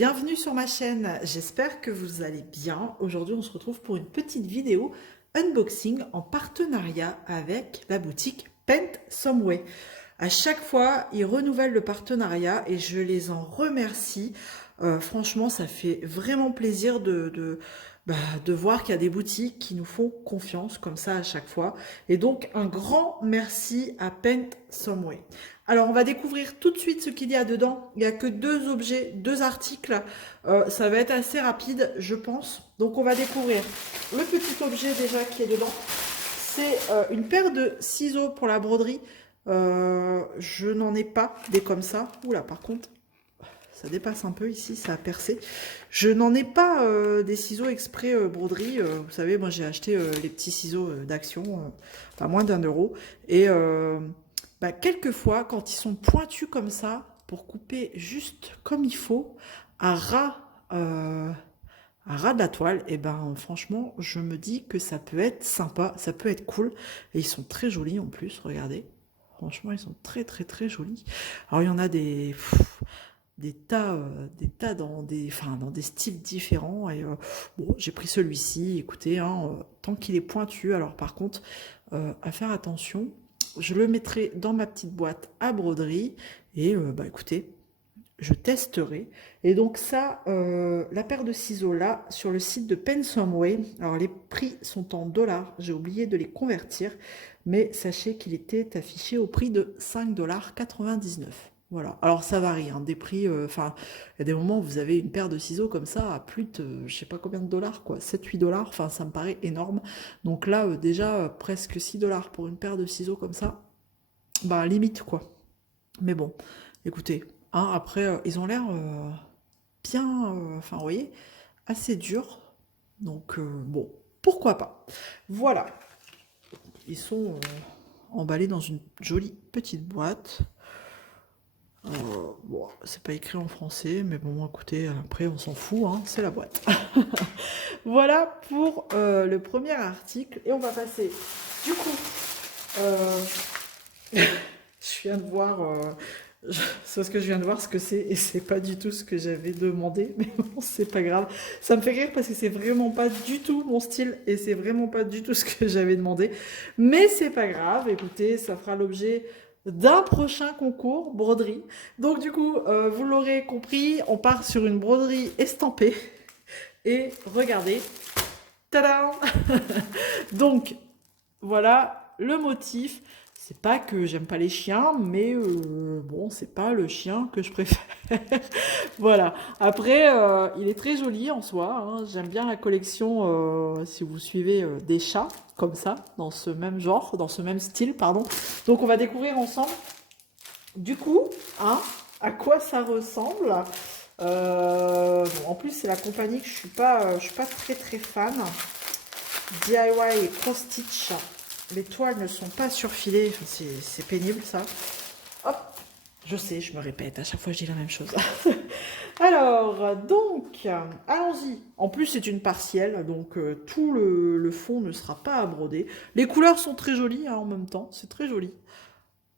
Bienvenue sur ma chaîne, j'espère que vous allez bien. Aujourd'hui on se retrouve pour une petite vidéo unboxing en partenariat avec la boutique Paint Some Way. À chaque fois ils renouvellent le partenariat et je les en remercie. Franchement ça fait vraiment plaisir de voir qu'il y a des boutiques qui nous font confiance comme ça à chaque fois. Et donc un grand merci à Paint Some Way. Alors, on va découvrir tout de suite ce qu'il y a dedans. Il n'y a que deux objets, deux articles. Ça va être assez rapide, je pense. Donc, on va découvrir le petit objet déjà qui est dedans. C'est une paire de ciseaux pour la broderie. Je n'en ai pas des comme ça. Oula, par contre, ça dépasse un peu ici, ça a percé. Je n'en ai pas des ciseaux exprès broderie. Vous savez, moi, j'ai acheté les petits ciseaux d'Action, enfin moins d'1 €. Et... quelquefois, quand ils sont pointus comme ça, pour couper juste comme il faut, à ras de la toile, et ben franchement, je me dis que ça peut être sympa, ça peut être cool. Et ils sont très jolis en plus, regardez. Franchement, ils sont très très très jolis. Alors il y en a des tas dans des styles différents. Et bon, j'ai pris celui-ci. Écoutez, hein, tant qu'il est pointu. Alors par contre, à faire attention. Je le mettrai dans ma petite boîte à broderie et écoutez, je testerai. Et donc ça, la paire de ciseaux là, sur le site de Paint Some Way, alors les prix sont en dollars, j'ai oublié de les convertir, mais sachez qu'il était affiché au prix de 5,99 $. Voilà, alors ça varie, hein, des prix, enfin, il y a des moments où vous avez une paire de ciseaux comme ça à plus de, je sais pas combien de dollars, quoi, 7-8 $, enfin ça me paraît énorme. Donc là, déjà, presque 6 $ pour une paire de ciseaux comme ça, bah limite, quoi. Mais bon, écoutez, hein, après, ils ont l'air bien, enfin, vous voyez, assez durs, donc bon, pourquoi pas. Voilà, ils sont emballés dans une jolie petite boîte. Bon, c'est pas écrit en français, mais bon, écoutez, après on s'en fout, hein, c'est la boîte. Voilà pour le premier article, et on va passer, du coup, je viens de voir, c'est parce que je viens de voir ce que c'est, et c'est pas du tout ce que j'avais demandé, mais bon, c'est pas grave. Ça me fait rire parce que c'est vraiment pas du tout mon style, et c'est vraiment pas du tout ce que j'avais demandé, mais c'est pas grave, écoutez, ça fera l'objet d'un prochain concours broderie. Donc du coup, vous l'aurez compris, on part sur une broderie estampée. Et regardez, tadam. Donc voilà le motif. C'est pas que j'aime pas les chiens, mais bon, c'est pas le chien que je préfère. Voilà. Après, il est très joli en soi, hein. J'aime bien la collection, si vous suivez des chats, comme ça, dans ce même genre, dans ce même style, pardon. Donc on va découvrir ensemble, du coup, hein, à quoi ça ressemble. Bon, en plus, c'est la compagnie que je suis pas très très fan. DIY et Cross Stitch. Les toiles ne sont pas surfilées, c'est pénible ça. Hop, je sais, je me répète, à chaque fois je dis la même chose. Alors, donc, allons-y. En plus, c'est une partielle, donc tout le fond ne sera pas à broder. Les couleurs sont très jolies, hein, en même temps, c'est très joli.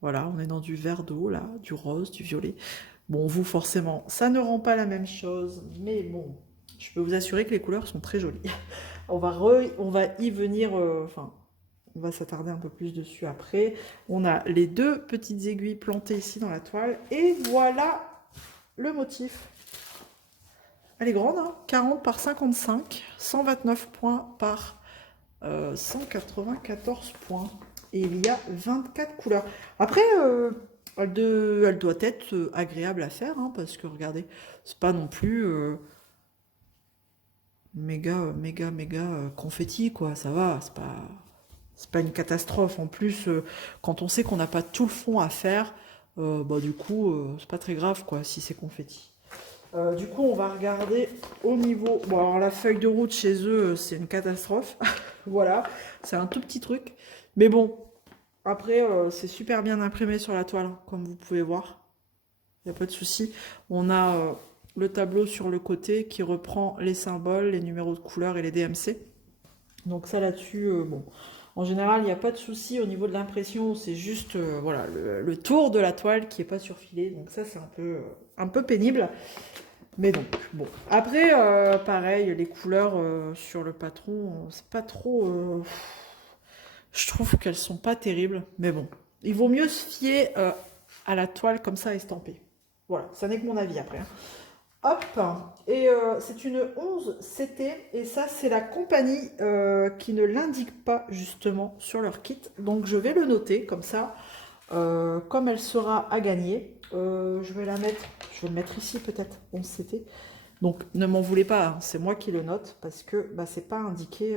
Voilà, on est dans du vert d'eau, là, du rose, du violet. Bon, vous, forcément, ça ne rend pas la même chose, mais bon, je peux vous assurer que les couleurs sont très jolies. On va y venir, enfin, on va s'attarder un peu plus dessus après. On a les deux petites aiguilles plantées ici dans la toile, et voilà le motif. Elle est grande, hein, 40 par 55, 129 points par 194 points. Et il y a 24 couleurs. Après, elle doit être agréable à faire, hein, parce que regardez, c'est pas non plus méga confetti, quoi. Ça va, c'est pas une catastrophe. En plus, quand on sait qu'on n'a pas tout le fond à faire, du coup, c'est pas très grave, quoi, si c'est confetti. Du coup, on va regarder au niveau... Bon, alors la feuille de route chez eux, c'est une catastrophe. Voilà, c'est un tout petit truc. Mais bon, après, c'est super bien imprimé sur la toile, comme vous pouvez voir. Il n'y a pas de souci. On a le tableau sur le côté qui reprend les symboles, les numéros de couleur et les DMC. Donc ça là-dessus, bon... En général, il n'y a pas de souci au niveau de l'impression, c'est juste voilà, le tour de la toile qui n'est pas surfilé. Donc ça, c'est un peu pénible. Mais donc, bon. Après, pareil, les couleurs sur le patron, c'est pas trop... je trouve qu'elles sont pas terribles, mais bon. Il vaut mieux se fier à la toile comme ça estampée. Voilà, ça n'est que mon avis après, hein. Hop, et c'est une 11 CT, et ça c'est la compagnie qui ne l'indique pas justement sur leur kit. Donc je vais le noter comme ça, comme elle sera à gagner. Je vais le mettre ici peut-être, 11 CT. Donc ne m'en voulez pas, hein, c'est moi qui le note parce que bah, c'est pas indiqué,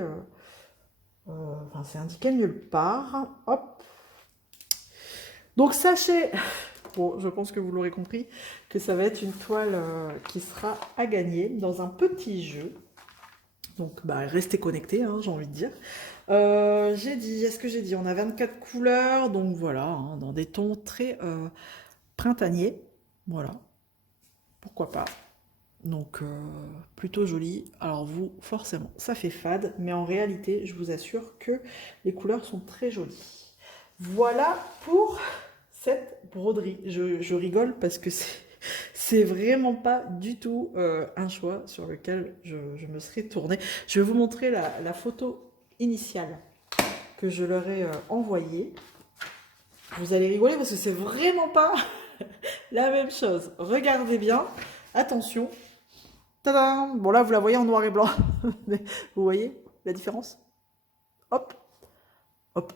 enfin c'est indiqué nulle part. Hop. Donc sachez, bon, je pense que vous l'aurez compris, que ça va être une toile qui sera à gagner dans un petit jeu. Donc bah, restez connectés, hein, j'ai envie de dire. J'ai dit, est-ce que j'ai dit, on a 24 couleurs, donc voilà, hein, dans des tons très printaniers. Voilà, pourquoi pas. Donc plutôt joli. Alors vous, forcément, ça fait fade, mais en réalité, je vous assure que les couleurs sont très jolies. Voilà pour cette broderie. Je rigole parce que c'est vraiment pas du tout un choix sur lequel je me serais tournée. Je vais vous montrer la photo initiale que je leur ai envoyée. Vous allez rigoler parce que c'est vraiment pas la même chose. Regardez bien. Attention. Tadam! Bon là, vous la voyez en noir et blanc. Mais vous voyez la différence? Hop, hop.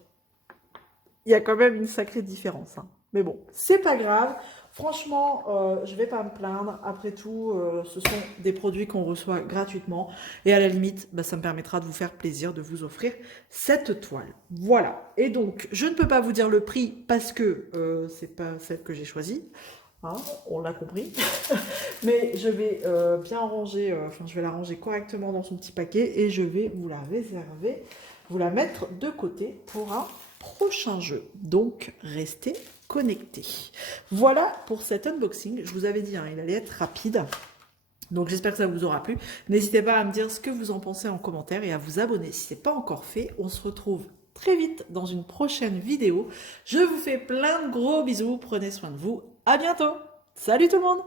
Il y a quand même une sacrée différence, hein. Mais bon, c'est pas grave. Franchement, je vais pas me plaindre. Après tout, ce sont des produits qu'on reçoit gratuitement. Et à la limite, bah, ça me permettra de vous faire plaisir de vous offrir cette toile. Voilà. Et donc, je ne peux pas vous dire le prix parce que c'est pas celle que j'ai choisie. Hein, on l'a compris. Mais je vais bien ranger, enfin je vais la ranger correctement dans son petit paquet et je vais vous la réserver, vous la mettre de côté pour un prochain jeu. Donc restez connectés. Voilà pour cet unboxing. Je vous avais dit, hein, il allait être rapide. Donc j'espère que ça vous aura plu. N'hésitez pas à me dire ce que vous en pensez en commentaire et à vous abonner si ce n'est pas encore fait. On se retrouve très vite dans une prochaine vidéo. Je vous fais plein de gros bisous. Prenez soin de vous. À bientôt. Salut tout le monde!